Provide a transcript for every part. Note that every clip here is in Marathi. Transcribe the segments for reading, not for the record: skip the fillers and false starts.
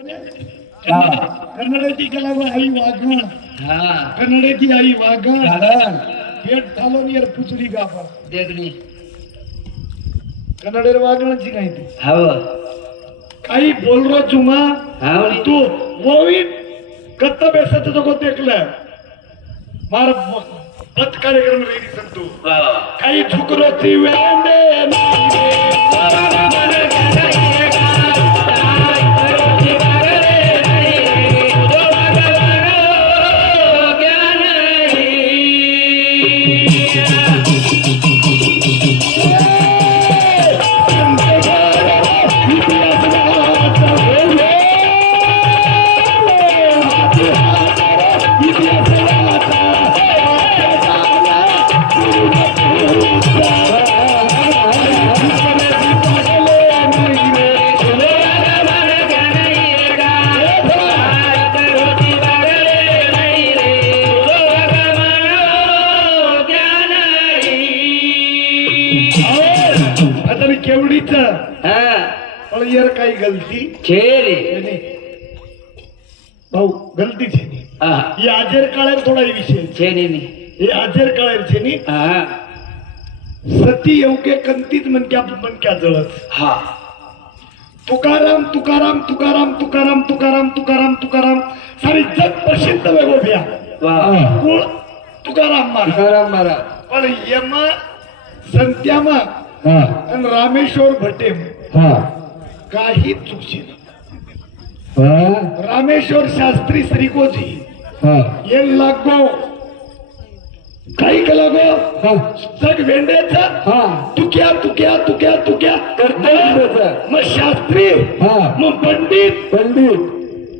कन्नडाची कला आई वाघ कन्नडाची आई वाघ पेट थालोन यार पुचली गापा देखणी कन्नडेर वागणाची काय ती हव काही बोलरो चुमा हाव तू वोविन कत्ता बेसत तो को देखला मार पत कार्यक्रम रेडी संतू काही झुकरो ती वेंडे केवढीच पण यार काही गलती छेरे भाऊ गलती छे ये आजेर काळेर थोडा विषय छेने नी ये आजेर काळेर छे नी सती योग्य कंतीत मनक्या जळत हा तुकाराम तुकाराम तुकाराम तुकाराम तुकाराम तुकाराम तुकाराम सारी जग प्रसिद्ध वेगो भ्या कुळ तुकाराम मारा पण यमा संत्यामा आणि रामेश्वर भट्टे काही चुकशी रामेश्वर शास्त्री श्रीकोजी ये लागो काही का लागो सग वेंड्याचा तुक्या तुक्या तुक्या तुक्या करता मग शास्त्री मग पंडित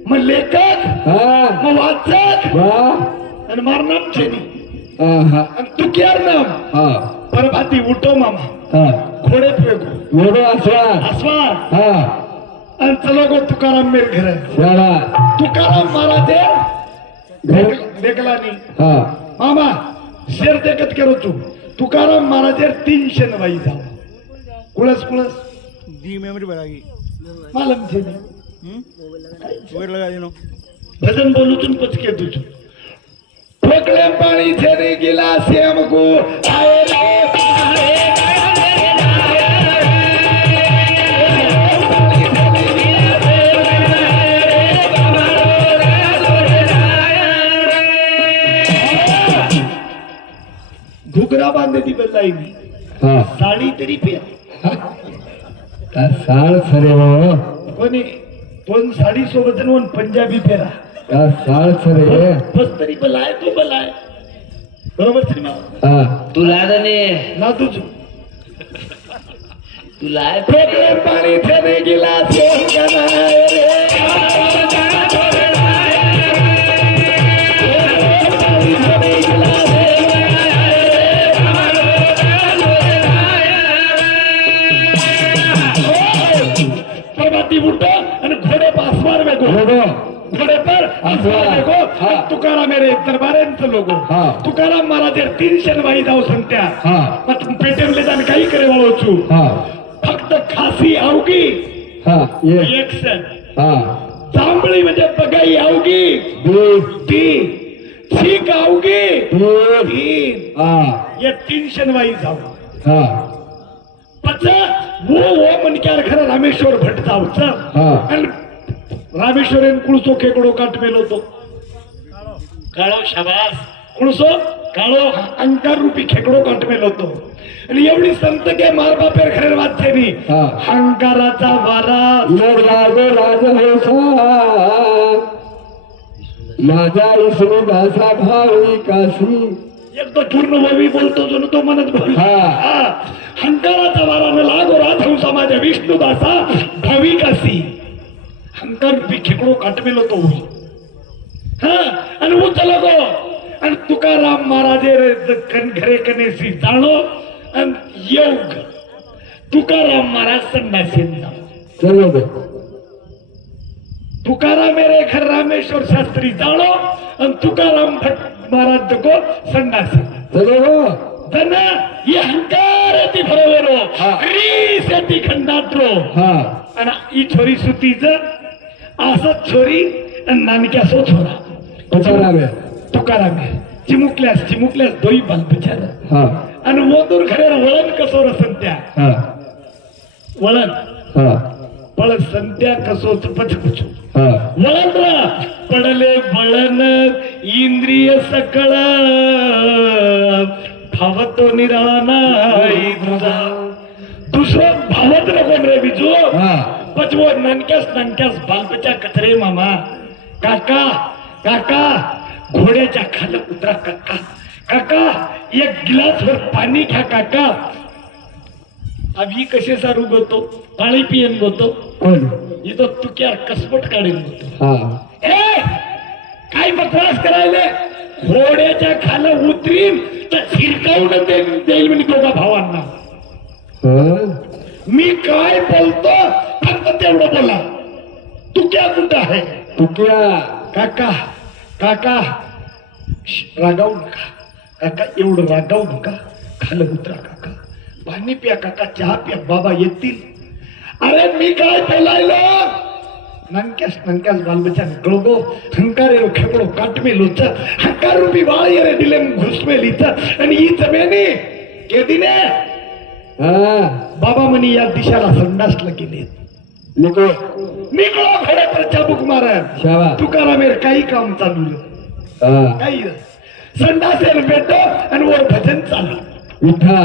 मग लेखक मग वाचक आणि मारनाम छेनी आणि तुक्यार नाम परभाती उठो मामा घोडे फेगो आसमान आणि चलो गो तुकाराम मेर घर तुकाराम महाराज देखला नी मामा शेर देखत करो तू तुकाराम महाराज 300 नवाई जाओ कुळस दी मेमोरी बढ़ागी मालूम छे वेट लगा देनो भजन बोलू तुम पचके तुझ ठोकले पानी छेरी गिलास हमको आए रे घुगरा बांधे ती बदलाईनी साडी तरी पे साळ सरे हो कोणी कोण साडी सोबत वन पंजाबी फेरा साळ सरे बस तरी बलाय तू बलाय बरोबर सिनेमा तुला दने ना तुझ तुला ठोकले पाणी छेरी गिलास उठो आणि घोड़े पर आसमान में घोड़े पर आसमान में गो तुकाराम मेरे दरबारेंच लोगो तुकाराम महाराज 300 नवाई जाऊ संत्या मग पेटेमले जाण काही करे वळोचू फक्त खासी आवगी एक सन जांभळी म्हणजे बगाई आवगी ती छीक आवगी ये 300 नवाई जाऊ पच वो मन क्या घर रामेश्वर भट जाऊच रामेश्वर कुळसो खेकडो काट मेलो तो काळो शाबास कुळसो काळो अंकार रूपी खेकडो काट मेलो तो आणि एवढी संत के मार बापेर खरे वाचते नी अंकाराचा वारा लागो राज माझा इसरो दासा भावी काशी एक तो पूर्ण ववी बोलतो जो तो म्हणत बोल हंकाराचा वाराने लागो राजहंसा माझ्या विष्णुदासा भाविकासी हंकार रूपी खेकडो काटमेलो तो आणि उचला गो आणि तुकाराम महाराजे घरे कनेसी जाणो आणि योग तुकाराम महाराज संन्यासीन जाणो चलो बे तुकाराम मेरे घर रामेश्वर शास्त्री जाणो आणि तुकाराम भट महाराज को संन्यासी चलो धन ये अहंकार ती बरोबर रीस ती खंडात्रो आणि ई छोरी सुतीच असं छोरी आणि नानक्या सो छोरा तुकाराम आहे. तुकाराम आहे. चिमुकल्यास दोई बाल बिचार हा आणि मोदूर खरेर वळण कसोर संत्या हा वळण हा पळ संत्या कसोच पचकुचू हा वळण रा पडले वळण इंद्रिय सकळ भावतो निराळा नाही तुझा दुसरं भावत नको रे बिजू हा पचवो नानक्यास बालबच्या कचरे मामा काका काका घोड्याच्या खाली उतरा काका काका एक गिलासभर पाणी घ्या काका अभी कसे सारू गोतो पाणी पियन गोतो कोण इथं तू क्या कसपट काढेल गोतो हा ए काय बकवास करायले घोड्याच्या खाली उतरीन तर शिरकावून देईल म्हणे दोघा भावांना हा मी काय बोलतो फक्त तेवढं बोला तू क्या कुठं आहे तुक्या काका काका रागावू नका काका एवढं रागावू नका खाली उतरा काका पाणी प्या काका चहा प्या बाबा येतील अरे मी काय बोलायलो नंक्यास बालबच्चा निकलो गो हंकारे रो खेपड़ो काट में लोच हंकार रूपी वाळी रे दिले घुस में लीच आणि ही जमेनी के दिने हा बाबा म्हणी या दिशाला संडासला गेले निको निकलो घोडे पर चाबूक मारन शाबा तुकारामेर काही काम चालू हा काही संडासेर बेटो आणि वर भजन चालू विठ्ठल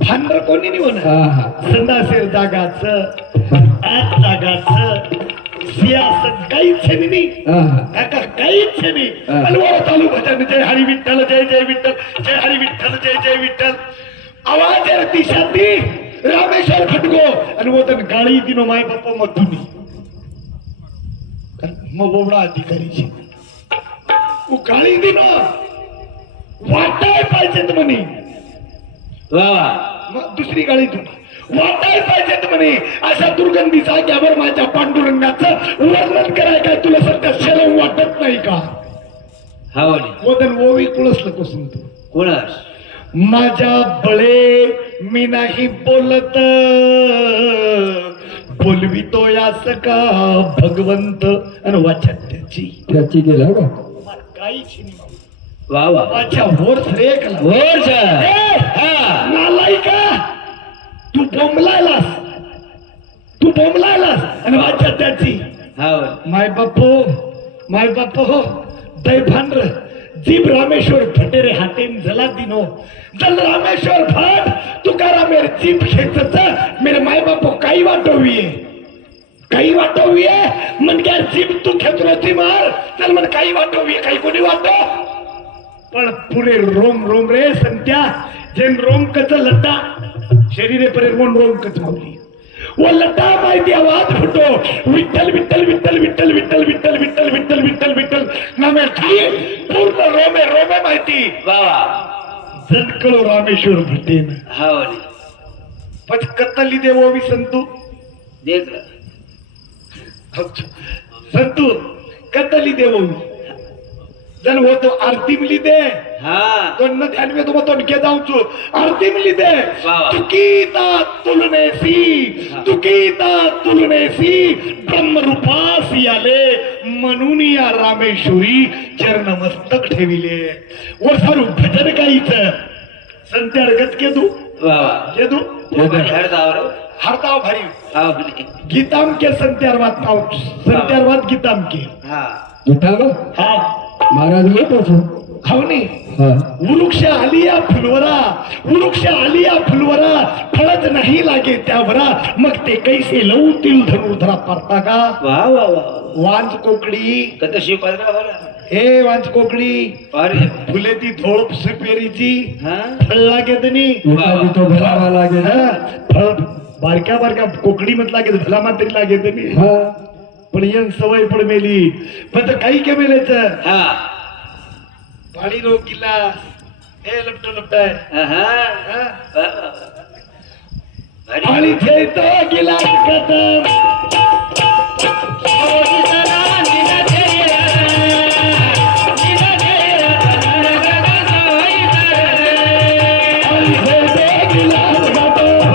भांडर कोणी नाही होणार हा हा संडासेर जागाच आत जागाच सियासत काहीच नाही हा हा काका काहीच नाही हा. आणि वर चालू भजन जय हरी विठ्ठल जय जय विठ्ठल जय हरी विठ्ठल जय जय विठ्ठल आवाज दिशाती रामेश्वर खटको आणि वो तन गाळी दिनो माय बाप्पा मधुनी मग बोबडा अधिकारीची वो गाळी दिनो वाटाय पाहिजेत म्हणे वा वा मग दुसरी गाळी तुला वाटाय पाहिजेत म्हणे अशा दुर्गंधी जाग्यावर माझ्या पांडुरंगाचं वर्णन कराय काय तुला सारखं शरम वाटत नाही का हा म्हणे वदन ओवी कुळसलं कोसून तू कोणास माझ्या बळे मी नाही बोलत बोलवितो यास का भगवंत आणि वाचन त्याची गेला का काहीच नाही वा वा माझ्या वर रेखला वर सर हा नालायका तू बोंबलायलास आणि वाच्या त्याची हा म्हणे माय बाप हो दै भांड्र जीभ रामेश्वर भटेरे हातेन जला दिनो जल रामेश्वर भट तुकारा मेरे जीभ खेचच मेरे माय बाप काही वाटोविये मन क्या जीभ तू खेचरोची मार चल मन काही वाटोविये काही कोणी वाटो पण पुरे रोम रे संत्या जेन रोम कच लट्टा शरीरे परे रोम कच मावली वो लट्टा माहिती आवाज फुटो विठ्ठल विठ्ठल विठ्ठल विठ्ठल विठ्ठल विठ्ठल विठ्ठल विठ्ठल विठ्ठल विठ्ठल नामे पूर्ण रोमे माहिती वा वा जनकळो रामेश्वर भटेन हा म्हणे पच कत्तली देवोवी संतू देख संतू कत्तली देवोवी जन वो तो आरती मिली दे हा तो न ध्यान में तुम तो के जाऊं छु आरती मिली दे वाह। तुकीता तुलने सी ब्रह्म रूपासी आले म्हणून या रामेश्वरी चरण मस्तक ठेविले वर सारू भजन काहीच संत अर्गत के दू वा वा के दू हरदावर हरताव भाई हा म्हणे गीताम के संत्यारवाद गीताम के हा गीता का हा महाराज होतो हवनी हा वृक्ष आलिया फुलवरा फळच नाही लागे त्यावरा मग ते कैसे लवतील धनुर्धरा पारता का वा वा वा वांज कोकडी कत शिवपात्रा बरं हे वांज कोकडी अरे फुले ती धोळ सुपेरीची हा फळ लागे तनी गीता तो भरावा लागेल फळ बारक्या कोकडी मत लागे भला मात्री लागे तनी हा पण यन सवय पण मेली पण तर काही के मेलेच हा पाणी रोग किल्ला हे लपटाय हा हा? वा वा अरे पाणी खेळतो गिलास खतम पाणी खेळतो गिलास खतम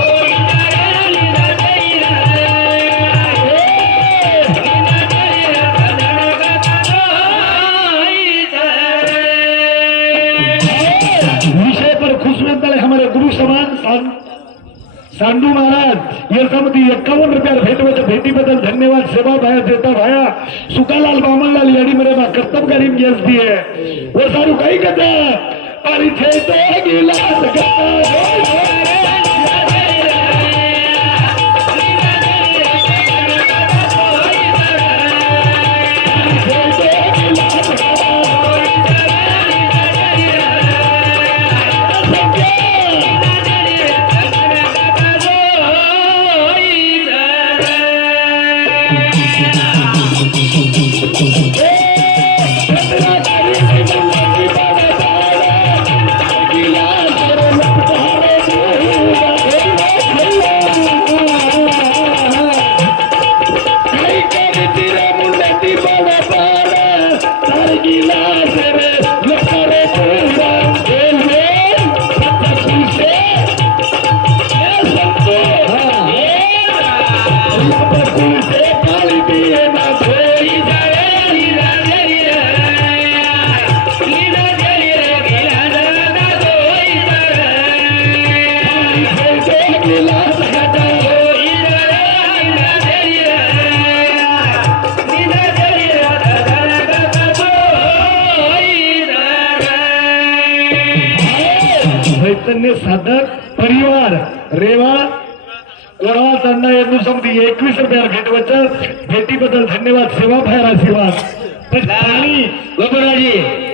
सांडू महाराज यशामध्ये 51 रुपया भेटीबद्दल धन्यवाद। सेवा भाया देता भाया सुकालाल बामनलाल याडी मेरे बा कर्तव्य करीम गैस दिए वो सारू कहीं कहते परिचय तो गिलास चैतन्य साधक परिवार रेवा वडवा चांदा यांनी समधी 21 रुपया भेटीबद्दल धन्यवाद। सेवा बाहेर आशीर्वाद पण पाणी गोपराजी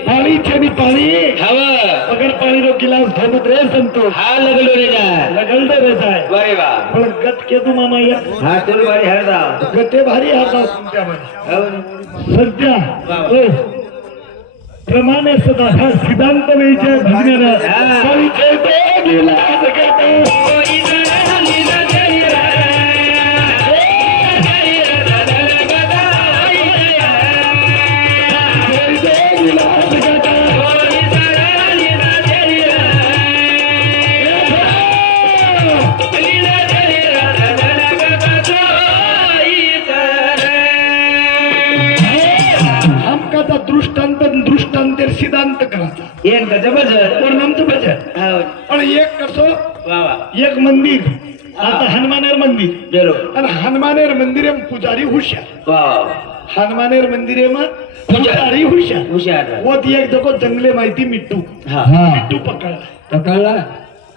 पाणी छेनी पाणी हवं अगर पाणी रो गिलास धोमत रे संतो हा लगलो रे जाय लगल दे रे जाय बरे वा पण गत के तू मामा या हा तुल बारी हरदा गते भारी हाता तुमच्यामध्ये हवं सध्या ओ, प्रमाणे सदा हा सिद्धांत विजय भजन परिचय तो गिलास घेतो दृष्टांत सिद्धांत करायचा येन का जबरदस्त परिणामचं भजन हवं पण एक कसं वा वा एक मंदिर आता हनुमानेर मंदिर बरोबर आणि हनुमानेर मंदिर पुजारी हुशार वा वा हनुमानेर मंदिर पुजारी हुशार हुशार वो ती एक जगो जंगले माहिती मिट्टू हा मिट्टू पकडला पकडला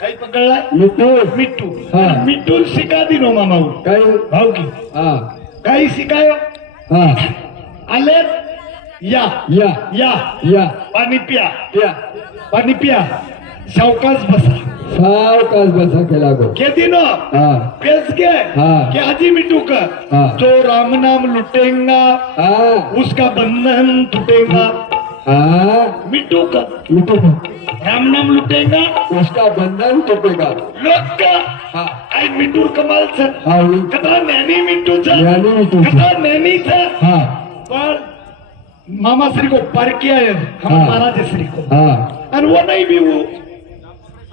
काही पकडला मिठू मिट्टू हा. मिट्टू शिका दिनो मामाऊ काय भाऊ की हा काही शिकायो हा आले या या या या पाणी प्या या पाणी प्या सावकाश बसा सावकाश बसा केला गो के दिनो हा पेस के हाँ। कि हाजी मिट्टू का हाँ। जो राम नाम लुटेगा हा उसका बंधन टूटेगा हा मिट्टू का मिठू राम नाम लुटेगा उसका बंधन टूटेगा लोक का हा आई मिट्टू कमाल छ हा कथा नैनी मिट्टू छ ज्ञानी मिठूचं. कथा नैनी छ हा पर मामा श्री को पारकिया है हम हाँ। महाराज श्री को हा और वो नहीं भी वो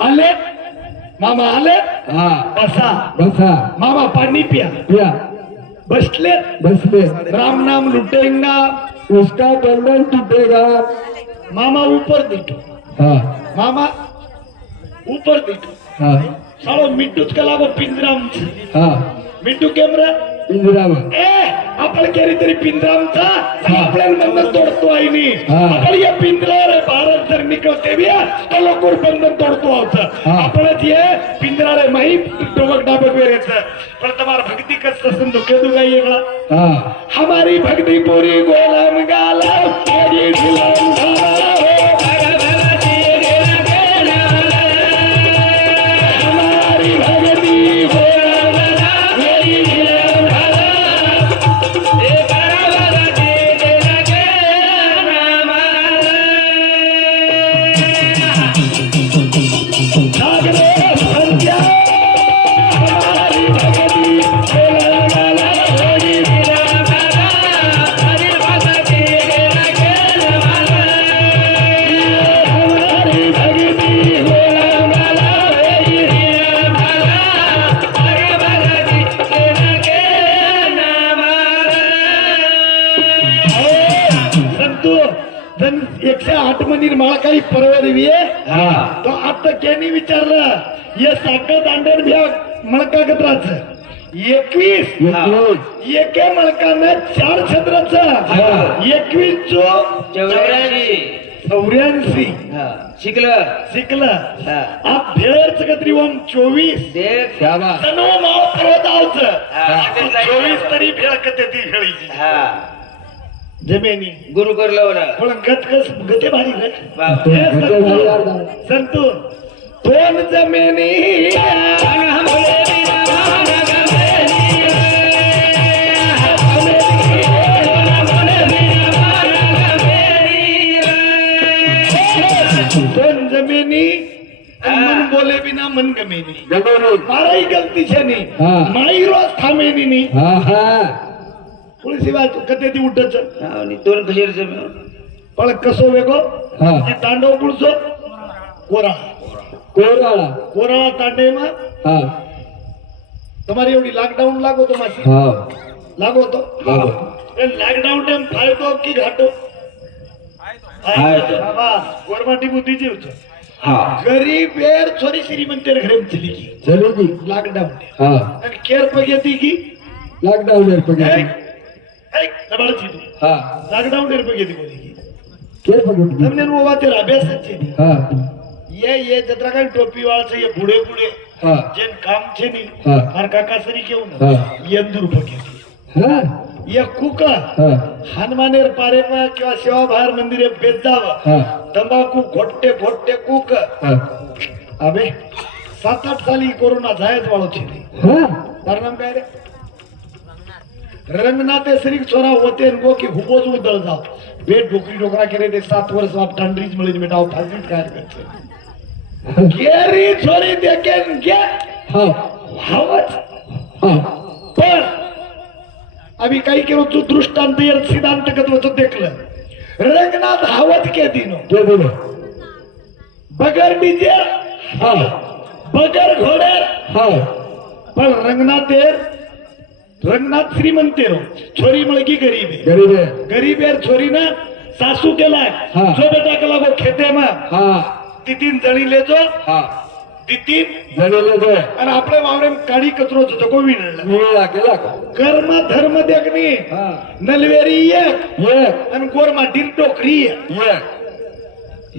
आले मामा आले हा बसा बसा मामा पानी पिया या बसले बसले राम नाम लुटेगा उसका बंधन टूटेगा मामा ऊपर देखो हा मामा ऊपर देखो हा सालो मिट्टूच का लागो पिंजराम हा मिट्टू केमरा इंदिरामा ए आपण केली तरी पिंजरामचा आपल्याला बंधन तोडतो आहे नी हा. आपण या पिंजरा रे भारत जर निकलते भी तो लोकर बंधन तोडतो आहोत हा. आपण ये पिंजरा रे माही डोबक डाबक वेळेचं पण तुम्हाला भक्ती कसं समजू केदू गाई येगळा हा हमारी भक्ति पूरी गोलम गाला तेरी गुलाम धारा हो हमारी भक्ति गोलम गाला तेरी गुलाम जागरे संध्या हमारी भक्ति गोलम गाला तेरी गुलाम हमारी भक्ति गोलम गाला तेरी संतो जन 108 मंदिर मला काही परवडवी आहे हा तो आता केनी विचारलं ये साखर दांडर भ्या मळकागत्राच 21 21 एके मळकानं 4 छत्राचं हा. 21 चो 84 84 शिकलं शिकलं हा. आप भेळच कत्री ओम 24 देख शाबास जणू माव पर्वतावच हा. 24 तरी भेळ कते ती भेळीची हा जमेनी गुरु करलो ना पण गटकस गते भारी रे बाप. हे संतू दोन जमिनी दोन जमिनी आणि मन बोले बिना मन गमेनी जमेनी माराई गलती છે ની હા. મારી રોજ થામેની ની हा हा પોલીસી વાત કતે દી ઉઠે છે हा, आणि दोन कशेरचे पण कसो वेगो हा. की तांडव पुढचो कोरा कोराळा कोराळा तांडेમાં हा તમારી એવડી લોકડાઉન લાગો તો માસી हा લાગો તો લાગો. એ લોકડાઉન ટાઈમ ફાયદો की घाटो फायदो. बाबा गोरमाटी बुद्धी जीव છે हा गरीब वेर छोरी श्रीमंत घरे चली की चलेगी लॉकडाउन हा आणि केअर पगेती की लॉकडाउन वर पगे दबाडची तू हा लॉकडाउन एर पगेती बोली की के पगे તમને નો વાતે અભ્યાસ જ છે हा ये जत्रा का टोपी वाળ છે ये બુડે બુડે हा જેન કામ છે ની હા. માર કાકા સરી કેવું હા. ને યંદુર પગેતી हा ये कुका हा हनुमानेर पारेમાં किंवा शिवाभार मंदिरे बेदाव हा तंबाखू घोट्टे घोट्टे कुक हा अबे 7-8 साली कोरोना जायच वाळो છે हा તારું નામ काय रे रंगनाथे श्री छोरा होते गो की हुबोज उदळ जाव बे डोकरी डोकरा केले ते 7 वर्ष आप टांडरीच मिळेल बेटा फाजीत काय करते गेरी छोरी देखेन गे हा हावच हा पण अभी काही केलो तू दृष्टांत येर सिद्धांत कत्वचं देखलं रंगनाथ हावच के दिनो के बोलो बगर डीजे हा बगर घोडे हा पण रंगनाथ श्रीमंतेरो छोरी मुलगी गरीब आहे गरीब है गरीब आहे छोरी ना सासू केलाय हा. जो बेटा केला गो खेते मा हा तितीन जणी लेजो हा तितीन जनेले जो आणि आपल्या वावरे काडी कचरो होतो को विणला निळा केला का कर्म धर्म देखणी हा नलवेरी एक ये आणि गोरमा डीर डोकरी एक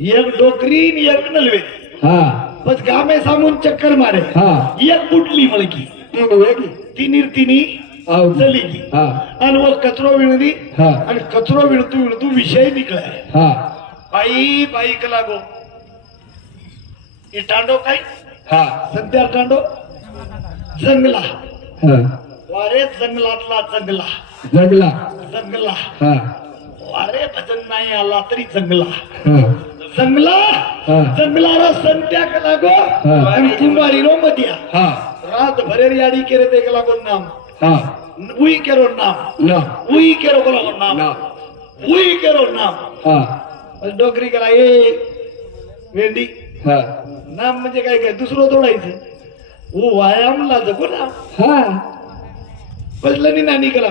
ये डोकरी आणि एक नलवेरी हा बस गामे सामून चक्कर मारे हा एक बुटली मुलगी तीन वेगी तिनी आओ चली गी हा आणि वो कचरो विणली हा आणि कचरो विणतू विषय निघलाय हा बाई बाई कला गो ही टांडो काय हा सध्या टांडो जंगला हा वारे जंगलातला जंगला जगला जंगला हा वारे भजन नाही आला तरी जंगला हा जंगला हा. जंगलारा संत्या कला गो हा. आणि कुंभारी रो मध्या हा रात भरेर याडी केरे ते कला गो नाम हा उई केरो नाम ना उई केरो कला गो नाम ना उई केरो नाम हा बस डोकरी कला ए वेंडी हा नाम म्हणजे काय काय दुसरं तोडायचं ओ व्यायामला जगो नाम हा बसलं नी नानी कला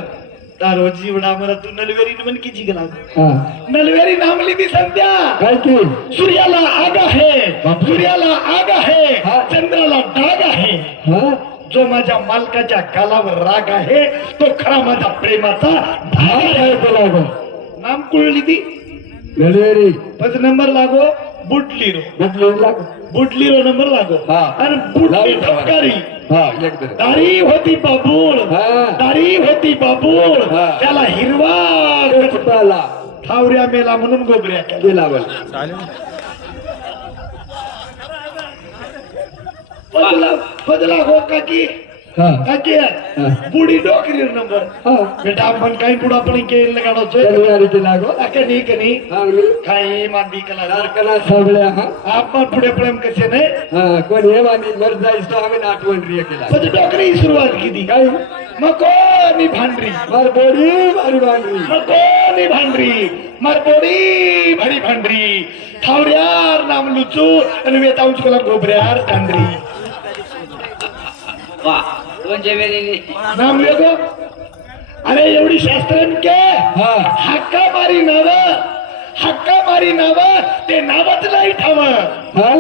तारो जीवडा मला तू नलवेरी मन किची कला हा नलवेरी नामली ती संध्या काय की सूर्याला आग आहे सूर्याला आग आहे हा. चंद्राला डाग आहे हा जो माझ्या मालकाच्या गालावर राग आहे तो खरा माझ्या प्रेमाचा हा धाग आहे काय बोला गो नाम कुळली ती नडवेरी पच नंबर लागो बुटलीरो बदलेला बुटलीरो नंबर लागो हा. आणि बुटली लावून ठेवा. ठपकारी हा एकदम दारी होती बाबूळ हा. दारी होती बाबूळ हा. त्याला हिरवा कोपराला थावऱ्या मेला म्हणून गोबऱ्या केल्या. गेला बोल बदला हो काकी हा काकी हा. बुडी डोकरी नंबर हा बेटा आपण काही पुढा पण केलं काढायचोय शनिवारी ते लागो कनी कनी हा मी काही मांदी कला तारकला साबळ्या हा आपण पुढे प्रेम कसे नाही हा कोण हे मानी मर जाईस तो आम्ही आठवण रिया केला पण डोकरी सुरुवात केली काय मकोनी भांडरी मार बोडी मारी बांधली मकोनी भांडरी मरबोडी भरी भांडरी थावऱ्यार नाम लुचू आणि वेताऊच कला गोबऱ्यार कांदरी वा दोन जमिनी नाम वेगो अरे एवढी शास्त्रन के हा हक्का मारी नाव ते नावच नाही ठाव हा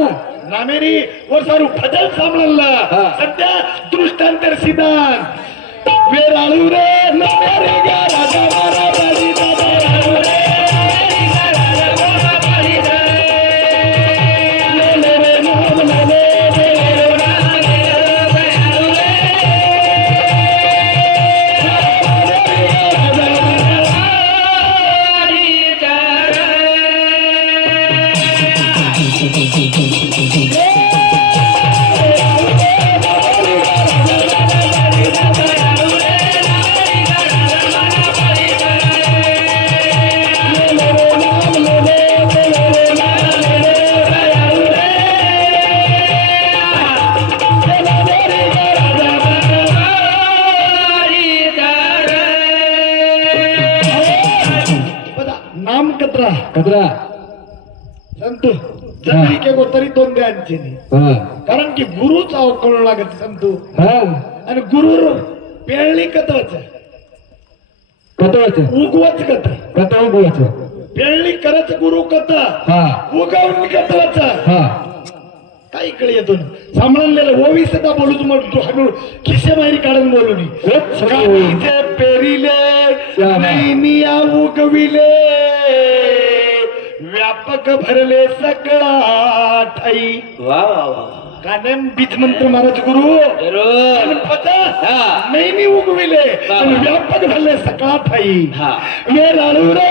ना मेरी वो सारू भजन सांभाळलं हा. सध्या दृष्टांतर सिद्धांत वेराळू रे न मेरे गा राजा मारा बळी दादा राळू रे. ले ले रे नाम ले ले रे राम ले वेराळू रे. नाम कतरा कचरा संत जरी के गो तरी दोन द्यांचे नाही हा कारण की गुरुच अवकळू लागत संतू हा आणि गुरु पेळणी कतवच कतवाच उगवच कत कतवा बोलायचं पेळणी करच गुरु कत हा उगवून कतवच हा काही इकडे येतो सांभाळलेलं ओवी सदा बोलूच म्हणतो हळू खिसे मारी काढून बोलून काहीचे पेरिले नैनिया उगविले व्यापक भरले सकळा ठाई वा वा वा कानेम बीज मंत्र महाराज गुरु जरूर हा. नैनी उगविले आणि व्यापक भरले सकळा ठाई हा. वेराळू रे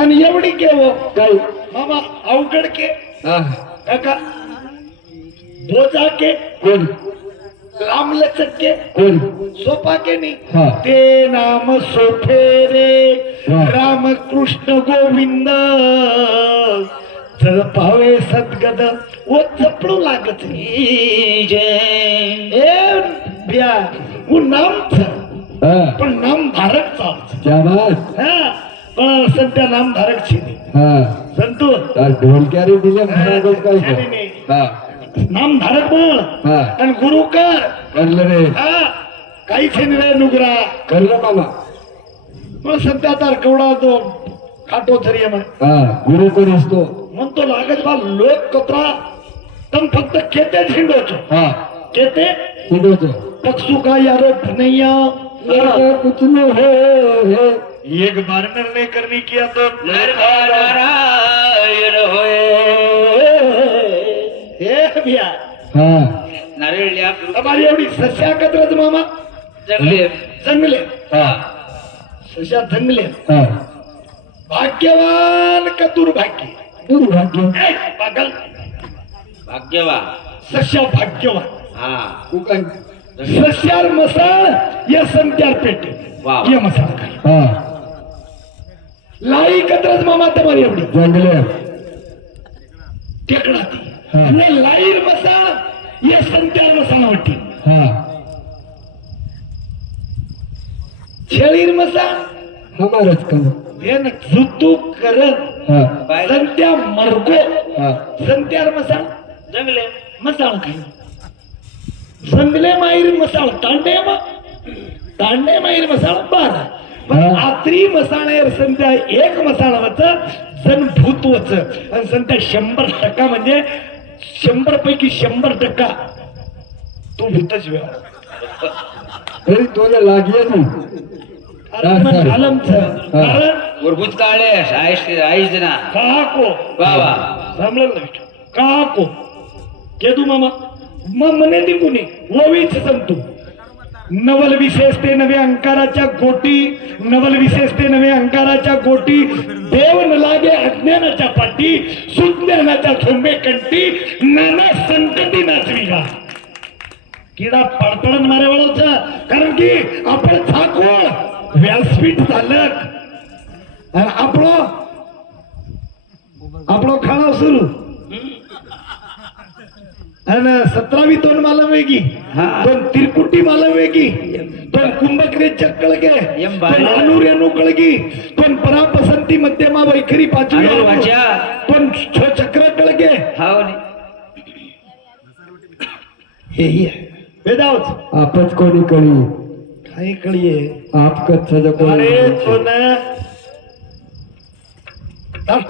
आणि एवढी के वो काय मामा अवघड के हा काका बोजा के कोण लांब लचक के कोण सोपा के नाही हा. ते नाम सोफे रे हा. राम कृष्ण गोविंद जर पावे सदगद वो चपडू लागत ए बिया वो नाम हा पण नाम धारक चालत क्या बात हा पण सध्या नाम धारक छी हा संतू तार ढोल क्यारे दिले महाराज काय नाही, नाही. हा नाम धारक बोल हा आणि गुरु कर करलं रे हा काहीच नाही रे नुगरा करलं मामा मग सध्या तर केवढा तो खाटो तरी आहे म्हणे हा गुरु कोण असतो म्हणतो लागत बा लोक कतरा तम फक्त केते झिंडोचो हा केते हिंदूचं पक्षू का यारो भनैया कुछ न है एक बार निर्णय करने किया तो नारायण होय हे भैया हा नारळ लिया हमारी एवढी सस्या कतरच मामा जंगले जंगले हा सस्या जंगले हा भाग्यवान का दुर्भाग्य दुर्भाग्य ए, पागल भाग्यवान सस्या भाग्यवान हा तू काय सस्यार मसाळ या संत्यार पेटे वाव. या मसाळ खाली हा लाई कतरच मामा तुम्हारी एवढी जंगले टेकडा ती हा. आणि लाईर मसाळ या संत्यार मसाला वाटते हा छेळीर मसाळ हमारच काम हे न जुतू करत हा संत्या मरगो हा संत्यार मसाळ जंगले मसाळ खाली जंगले माईर मसाळ तांडे माईर मसाळ बारा पण हा. आत्री मसाळेर संत्या एक मसाळावच जण भूतवच आणि संत्या 100% म्हणजे 100 पैकी 100% तो भूतच वेळ तरी तुला लागले नाही आलमचं कारण गुरबुज काळे आईच ना काको बाबा सांभळलं ना बेटा काको केदू मामा मग म्हणे ती कुणी ओवीच संतू नवल विशेषते नवे अंकाराच्या गोटी नवल विशेषते नवे अंकाराच्या गोटी देव न लागे अज्ञानाच्या पाठी सुज्ञानाच्या थोंबे कंटी नाना संकटी नाचविला किडा पडपडन मारे वळवचा कारण की आपण थाकून व्यासपीठ झालं आणि आपलं खाणं सुरू आणि 17वी तोंड मला वेगी दोन तिरकुटी मला वेगी दोन कुंभकरे चक्कळ गे दोन अनुरेणू कळगी दोन परापसंती मध्यमा वैखरी पाचवी दोन चक्र कळगे हे वेदावच आपच कोणी कळी काही कळीये आप कच्छ अरे तो ना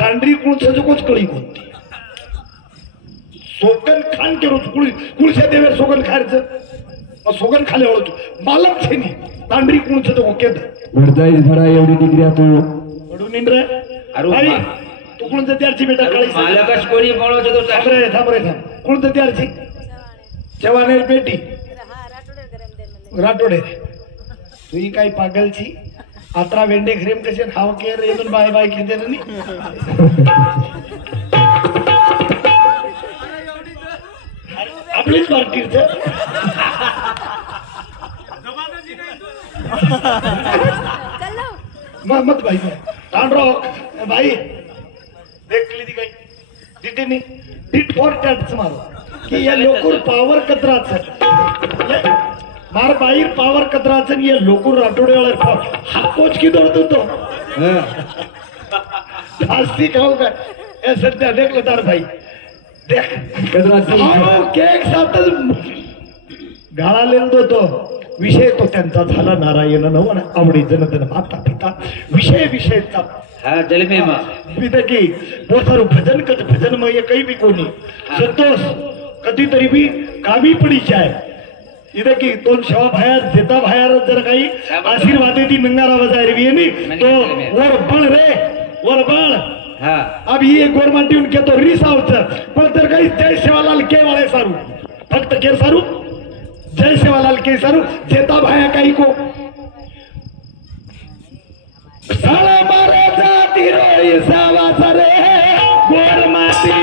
तांडरी कुळच कळी कोणती सोगन खान के रोज कुळशे देवे सोगन खायचं सोगन खाले ओळखतो मालक छे नी तांडरी कुळचं तो ओके भरदाई भरा एवढी डिग्री तू पडून इन रे अरे तू कुळचं त्याची बेटा कळी मालकच कोणी बोलवतो तो थांब रे कुळचं त्याची जवानेर बेटी राठोडे तू ही काही पागलची आत्रा वेंडे घरेम कसे हाव केर येऊन बाय बाय घेते ना नी आपलीच पार्टी मत भाई तांड्रो भाई देखली ती काही तिथे नाही टिट फॉर टॅटच मारो की या लोकूर पावर कचराच मार बाहेर पावर कचराच ये लोकूर राठोडेवाला हाकोच की दौडतो तो फास्ती खाऊ का हे सध्या देखलं तार भाई केक साथच गाळालेला तो विषय तो त्यांचा झाला नारायण नवन आवडी जनधन माता पिता विषयचा हा जलमे मग की पोसारू भजन कच भजन मग काही बी कोणी संतोष कधीतरी बी कामी पडीची आहे इथं की दोन शेवा बाहेर जेता बाहेर जर काही आशीर्वाद ती नंगारा वजाय रे तो वर बळ रे वर बळ अब ये गोरमाटी उनके तो रिसावचं पण तर काही जय सेवालाल के वाले सारू फक्त के सारू जय सेवालाल के सारू जेता भाया काही को साळा मारे जाती रे सावा सरे गोरमाटी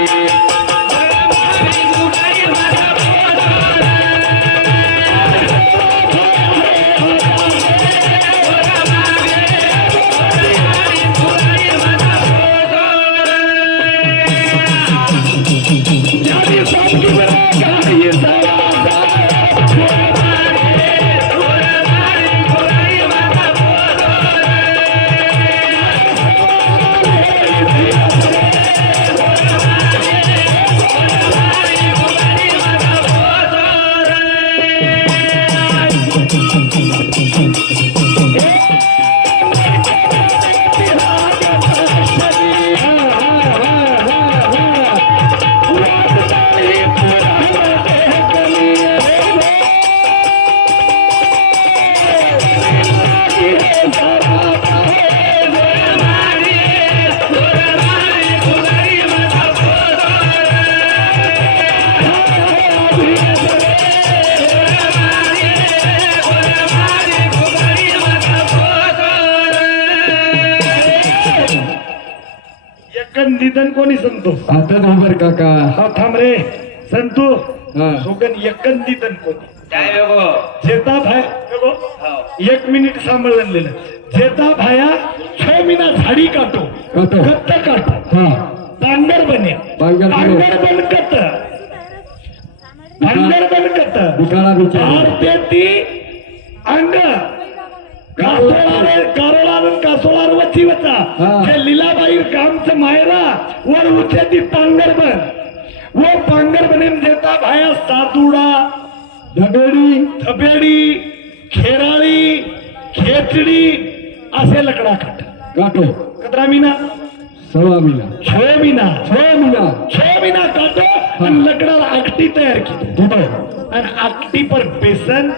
निधन कोणी संतो आता नंबर काका हा थांब रे संतू सोगन एकन निधन कोणी काय बघो जेता भाया बघो 1 मिनिट सांभाळलेलं जेता भाया 6 महिना झाडी काटो कत्त काटो पांगर बने पांगर बन कत्त पांगर बन कत्त दुकाळा विचार ते ती अंग कासोळार वची वचा हे लीलाबाई कामचं मायरा वर उचे ती पांगर बन वो पांगर बने देता भाया सातुडा थबेडी खेराळी खेचडी असे लकडा काटो कतरा मीना 6 महिना 6 महिना काटो आणि लकडाला आगटी तयार केली आणि आगटी पर बेसन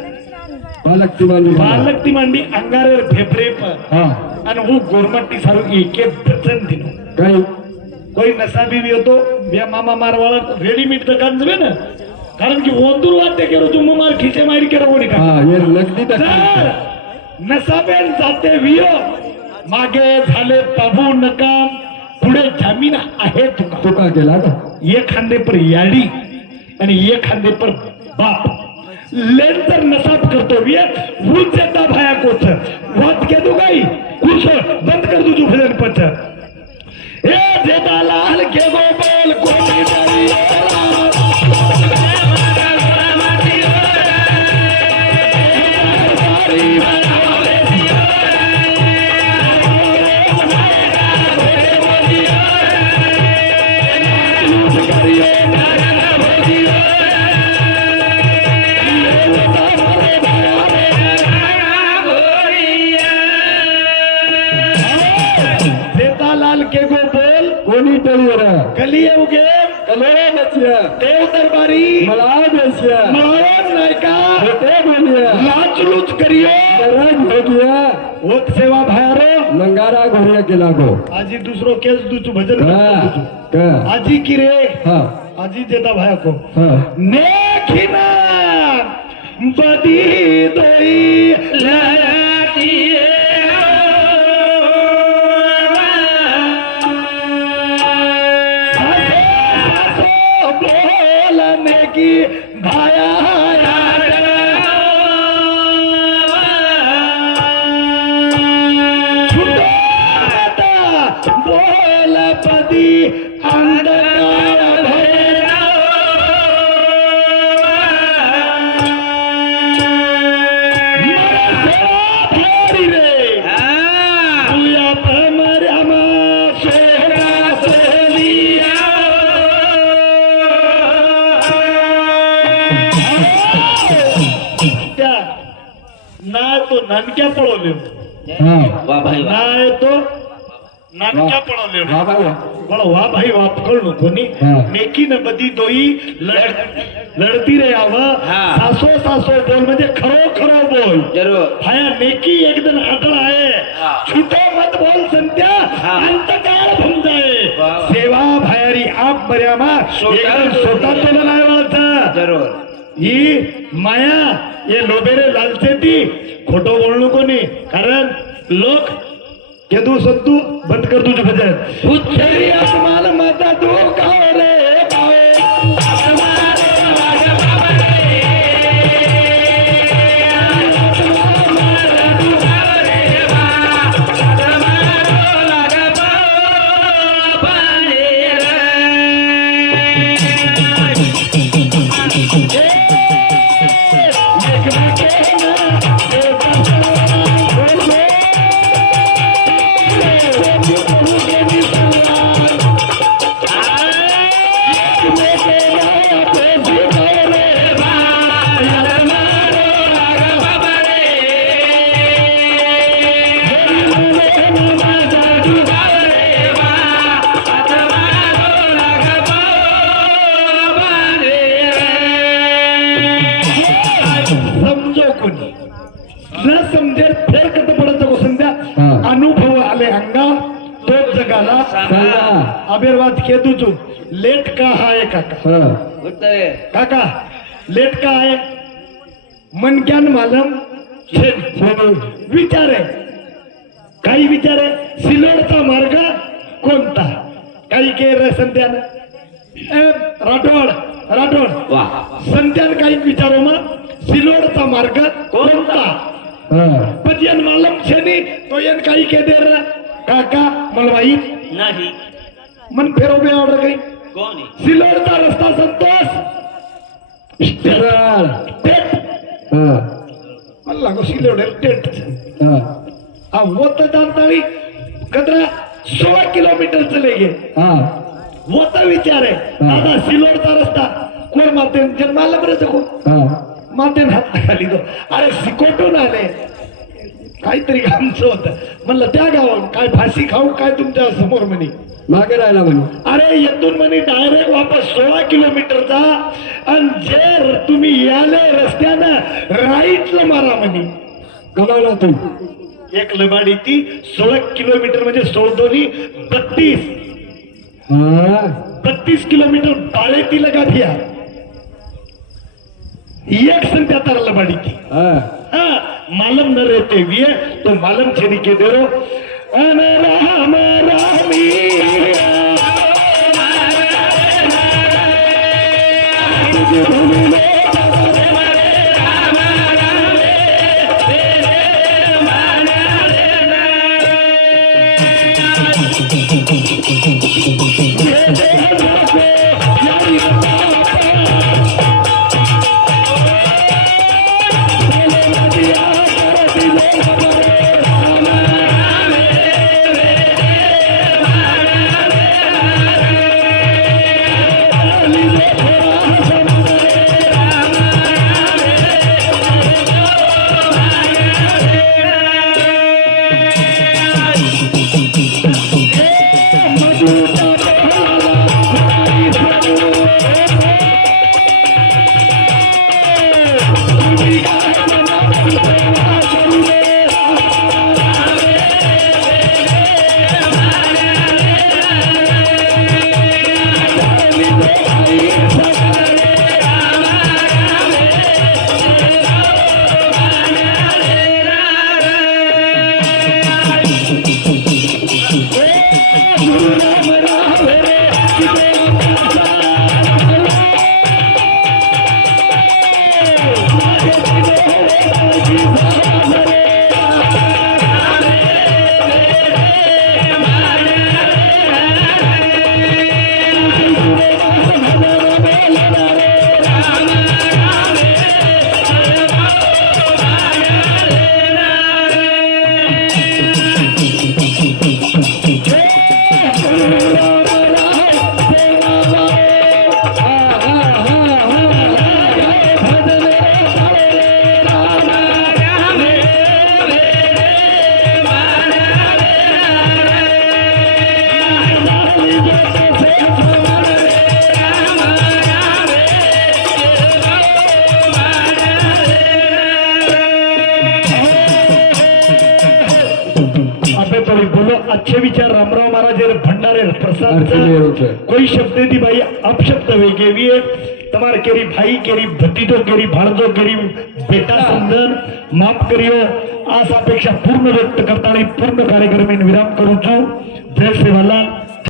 बालक ती मांडी बालक ती मांडी अंगारे फेफरे पर हाँ અને હું ગોરમટી સારું એક એક વચન દીધું कहीं કોઈ નશા બીવી હતો બે મામા મારવાળા રેડીમેડ દુકાન છે ને કારણ કે ઓંદુર વાતે કેરો તું માર ખીચે મારી કેરો ઓની કા हाँ ये नकली तक नशा बेन जाते वियो मागे झाले बाबू नकाम पुढे जमीन आहे तुका तो का केला का एक खांदे पर याडी आणि एक खांदे पर बाप लेंतर नसाब करतो विय वूच येता भाया कोच वात के दो गाई कुछ बंद कर दो जो भजन पच ए जेता लाल के गो बोल कोणी डरी कोणी टळी रहा कलिये उगे कले बचिया देव दरबारी मला बेसिया मावन नायका होते बोलिया लाचलूच करियो रंग हो गया ओत सेवा भायारो नंगारा घोरिया केला गो आजी दूसरो केस दूचू भजन का दूचू का आजी की रे हाँ आजी देता भाया को हाँ नेखिना बदी दोई लाती बोलने की भाया बोल पदी अंधकार भैया रे भूया मर्या सोहरा सोनिया ना तो नानक्या पळवले हाँ वा भाई ना वा तो नानक्या पळवले हाँ भाई पण वा भाई वाप कळलो कोणी हा. मेकी न बदी दोई लढती रे आव हा. सासो सासो बोल म्हणजे खरो खरो बोल जरूर भाया नेकी एकदम अटळ आहे हा. छुटो मत बोल संत्या हा. अंतकाळ भंजाए वा, वा. सेवा भायारी आप बऱ्यामा सोटा एकदम सोटा तो नाही वाळता जरूर ही माया ये लोबेरे लालचे ती खोटो बोलणं कोणी कारण लोक केदू सत्तू बंद कर तुझे भजन उच्चरी आसमान माता तू गाव रे समजो कोणी न समजेल फेर कत पडत को संध्या हा. अनुभव आले अंगा तोच जगाला सांगा आबेरवाद केदू तू लेट का आहे काका हाँ उत्तर काका लेट का आहे मनक्यान मालम छेन सोनी विचार आहे काही विचार आहे सिलोडचा मार्ग कोणता काही के संध्यान राठोड राठोड वा संध्यान काही विचारो मग सिलोडचा मार्ग कोणता हाँ पतियन मालम छेनी तो यन काही के दे रहा काका मलवाई नाही मन फेरो बे ऑर्डर गई कोणी सिलोडचा रस्ता संतोष सरळ टेट हाँ मला लागो सिलोड टेट हाँ आ वो तो जानता नहीं कतरा 16 किलोमीटर चले गए हाँ वो तो विचार है दादा सिलोडचा रस्ता कोण माते जन्माला बरं को हाँ माते हात खाली दो अरे सिकोटून आले काहीतरी आमचं होतं. म्हणलं त्या गावात काय फाशी खाऊ काय तुमच्या समोर म्हणे. मागे राहिला म्हणून. अरे येथून म्हणे डायरेक्ट वापस 16 किलोमीटरचा आणि जे तुम्ही याले रस्त्यानं राईटला मारा म्हणे. कमावला तू. एक लबाडी ती 16 किलोमीटर म्हणजे 16 32 हा 32 किलोमीटर बाळे ती लगा दिया. एक संत्या तार लबाडी थी. हा मालम न रहते हुए तो मालम छेनी के दे रो अन राम रामी अच्छे विचार रामराव महाराज भंडारे प्रसाद कोई शब्द दी भाई अपशब्द वे केवी તમારે કેરી ભાઈ કેરી ભતીજો કેરી ભાણજો કેરી બેટા સંદન માફ કર્યો આ અપેક્ષા પૂર્ણ વ્યક્ત કરતા પૂર્ણ કાર્યક્રમ વિરામ કરું છું. જય સેવાલાલ.